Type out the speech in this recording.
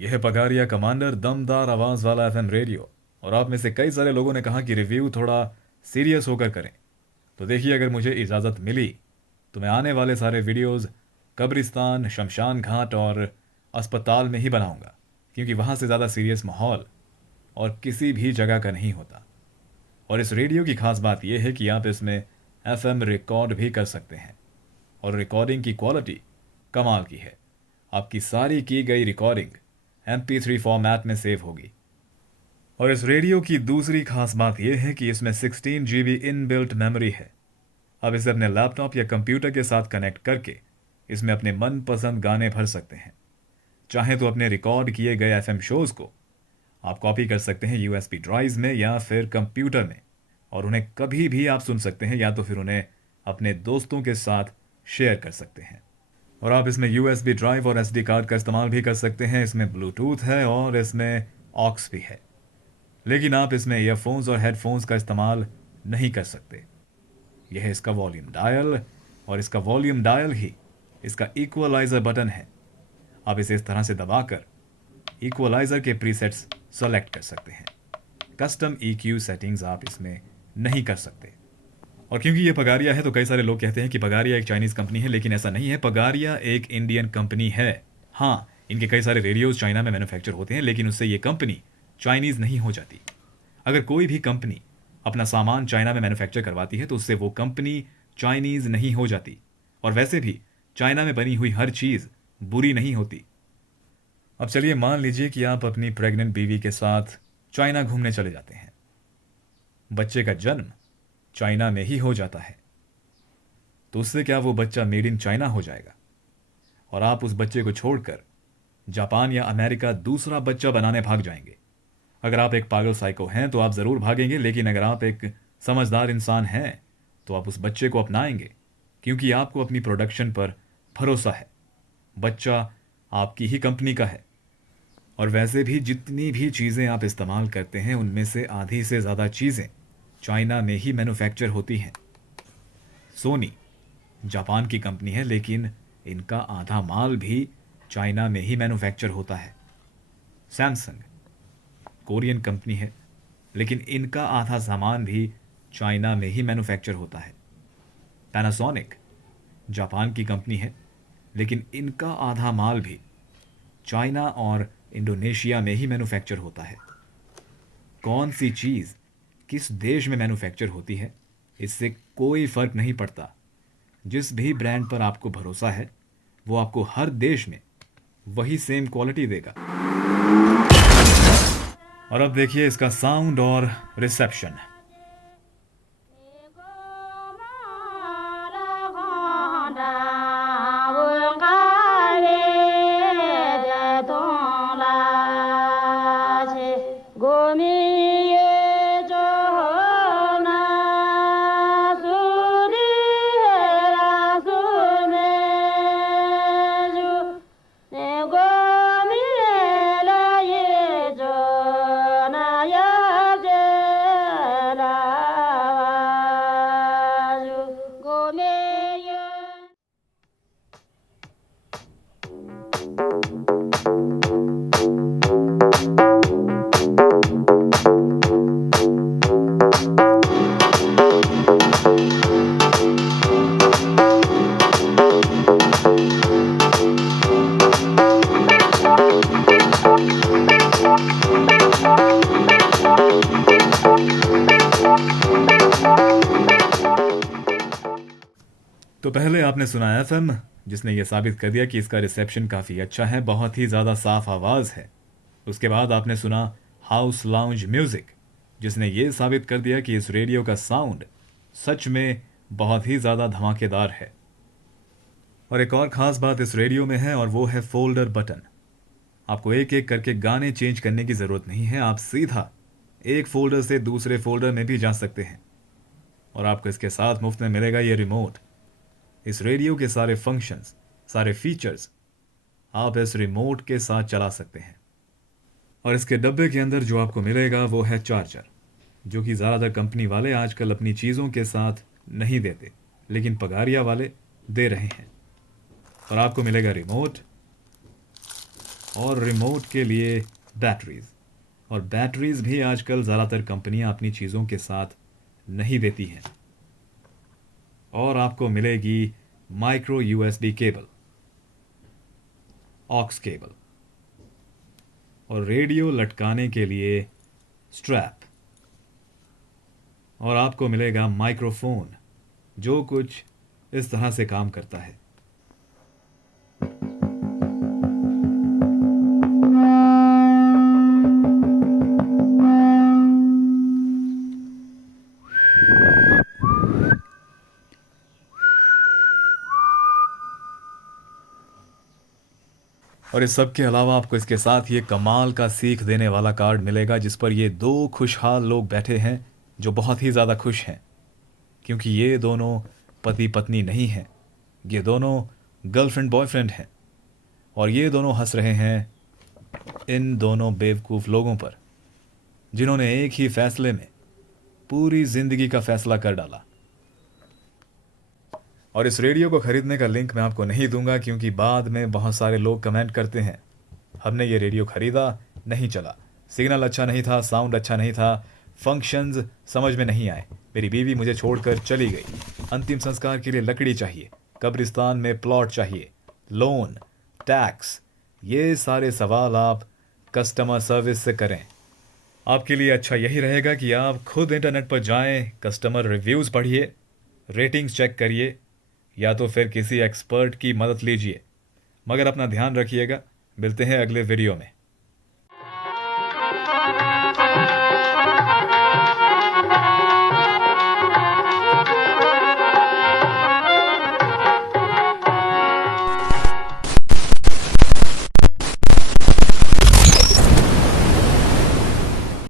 यह है पगारिया कमांडर दमदार आवाज वाला एफएम रेडियो। और आप में से कई सारे लोगों ने कहा कि रिव्यू थोड़ा सीरियस होकर करें। तो देखिए, अगर मुझे इजाज़त मिली तो मैं आने वाले सारे वीडियोस कब्रिस्तान, शमशान घाट और अस्पताल में ही बनाऊंगा, क्योंकि वहाँ से ज़्यादा सीरियस माहौल और किसी भी जगह का नहीं होता। और इस रेडियो की खास बात यह है कि आप इसमें एफएम रिकॉर्ड भी कर सकते हैं, और रिकॉर्डिंग की क्वालिटी कमाल की है। आपकी सारी की गई रिकॉर्डिंग MP3 फॉर्मेट में सेव होगी। और इस रेडियो की दूसरी खास बात यह है कि इसमें 16 GB इनबिल्ट मेमोरी है। आप इसे अपने लैपटॉप या कंप्यूटर के साथ कनेक्ट करके इसमें अपने मनपसंद गाने भर सकते हैं। चाहे तो अपने रिकॉर्ड किए गए एफएम शोज को आप कॉपी कर सकते हैं USB ड्राइव में या फिर कंप्यूटर में, और उन्हें कभी भी आप सुन सकते हैं, या तो फिर उन्हें अपने दोस्तों के साथ शेयर कर सकते हैं। और आप इसमें USB ड्राइव और SD कार्ड का इस्तेमाल भी कर सकते हैं। इसमें ब्लूटूथ है और इसमें ऑक्स भी है, लेकिन आप इसमें ईयरफोन्स और हेडफोन्स का इस्तेमाल नहीं कर सकते। यह है इसका वॉल्यूम डायल, और इसका वॉल्यूम डायल ही इसका इक्वलाइजर बटन है। आप इसे इस तरह से दबाकर इक्वलाइजर के प्रीसेट्स सेलेक्ट कर सकते हैं। कस्टम EQ सेटिंग्स आप इसमें नहीं कर सकते। और क्योंकि ये पगारिया है तो कई सारे लोग कहते हैं कि पगारिया एक चाइनीज कंपनी है, लेकिन ऐसा नहीं है। पगारिया एक इंडियन कंपनी है। हाँ, इनके कई सारे रेडियोज चाइना में मैन्युफैक्चर होते हैं, लेकिन उससे ये कंपनी चाइनीज नहीं हो जाती। अगर कोई भी कंपनी अपना सामान चाइना में मैन्युफैक्चर करवाती है तो उससे वो कंपनी चाइनीज नहीं हो जाती। और वैसे भी चाइना में बनी हुई हर चीज बुरी नहीं होती। अब चलिए मान लीजिए कि आप अपनी प्रेग्नेंट बीवी के साथ चाइना घूमने चले जाते हैं। बच्चे का जन्म चाइना में ही हो जाता है, तो उससे क्या वो बच्चा मेड इन चाइना हो जाएगा, और आप उस बच्चे को छोड़कर जापान या अमेरिका दूसरा बच्चा बनाने भाग जाएंगे। अगर आप एक पागल साइको हैं तो आप ज़रूर भागेंगे, लेकिन अगर आप एक समझदार इंसान हैं तो आप उस बच्चे को अपनाएंगे, क्योंकि आपको अपनी प्रोडक्शन पर भरोसा है। बच्चा आपकी ही कंपनी का है। और वैसे भी जितनी भी चीज़ें आप इस्तेमाल करते हैं उनमें से आधी से ज़्यादा चीज़ें चाइना में ही मैन्युफैक्चर होती हैं। सोनी जापान की कंपनी है, लेकिन इनका आधा माल भी चाइना में ही मैन्युफैक्चर होता है। सैमसंग कोरियन कंपनी है, लेकिन इनका आधा सामान भी चाइना में ही मैन्युफैक्चर होता है। पैनासोनिक जापान की कंपनी है, लेकिन इनका आधा माल भी चाइना और इंडोनेशिया में ही मैन्युफैक्चर होता है। कौन सी चीज़ किस देश में मैन्युफैक्चर होती है इससे कोई फर्क नहीं पड़ता। जिस भी ब्रांड पर आपको भरोसा है वो आपको हर देश में वही सेम क्वालिटी देगा। और अब देखिए इसका साउंड और रिसेप्शन। तो पहले आपने सुना एफएम, जिसने यह साबित कर दिया कि इसका रिसेप्शन काफ़ी अच्छा है, बहुत ही ज़्यादा साफ आवाज़ है। उसके बाद आपने सुना हाउस लाउंज म्यूज़िक, जिसने यह साबित कर दिया कि इस रेडियो का साउंड सच में बहुत ही ज़्यादा धमाकेदार है। और एक और ख़ास बात इस रेडियो में है, और वो है फोल्डर बटन। आपको एक एक करके गाने चेंज करने की ज़रूरत नहीं है। आप सीधा एक फोल्डर से दूसरे फोल्डर में भी जा सकते हैं। और आपको इसके साथ मुफ्त में मिलेगा ये रिमोट। इस रेडियो के सारे फंक्शंस, सारे फीचर्स आप इस रिमोट के साथ चला सकते हैं। और इसके डब्बे के अंदर जो आपको मिलेगा वो है चार्जर, जो कि ज़्यादातर कंपनी वाले आजकल अपनी चीज़ों के साथ नहीं देते, लेकिन पगारिया वाले दे रहे हैं। और आपको मिलेगा रिमोट, और रिमोट के लिए बैटरीज। और बैटरीज भी आजकल ज़्यादातर कंपनियां अपनी चीज़ों के साथ नहीं देती हैं। और आपको मिलेगी micro USB cable, aux cable, और रेडियो लटकाने के लिए स्ट्रैप। और आपको मिलेगा माइक्रोफोन, जो कुछ इस तरह से काम करता है। और इस सब के अलावा आपको इसके साथ ये कमाल का सीख देने वाला कार्ड मिलेगा, जिस पर ये दो खुशहाल लोग बैठे हैं जो बहुत ही ज़्यादा खुश हैं, क्योंकि ये दोनों पति पत्नी नहीं हैं, ये दोनों गर्लफ्रेंड बॉयफ्रेंड हैं। और ये दोनों हंस रहे हैं इन दोनों बेवकूफ़ लोगों पर, जिन्होंने एक ही फैसले में पूरी ज़िंदगी का फैसला कर डाला। और इस रेडियो को ख़रीदने का लिंक मैं आपको नहीं दूंगा, क्योंकि बाद में बहुत सारे लोग कमेंट करते हैं, हमने ये रेडियो ख़रीदा, नहीं चला, सिग्नल अच्छा नहीं था, साउंड अच्छा नहीं था, फंक्शंस समझ में नहीं आए, मेरी बीवी मुझे छोड़कर चली गई, अंतिम संस्कार के लिए लकड़ी चाहिए, कब्रिस्तान में प्लॉट चाहिए, लोन, टैक्स। ये सारे सवाल आप कस्टमर सर्विस से करें। आपके लिए अच्छा यही रहेगा कि आप खुद इंटरनेट पर जाएं, कस्टमर रिव्यूज़ पढ़िए, रेटिंग्स चेक करिए, या तो फिर किसी एक्सपर्ट की मदद लीजिए। मगर अपना ध्यान रखिएगा। मिलते हैं अगले वीडियो में।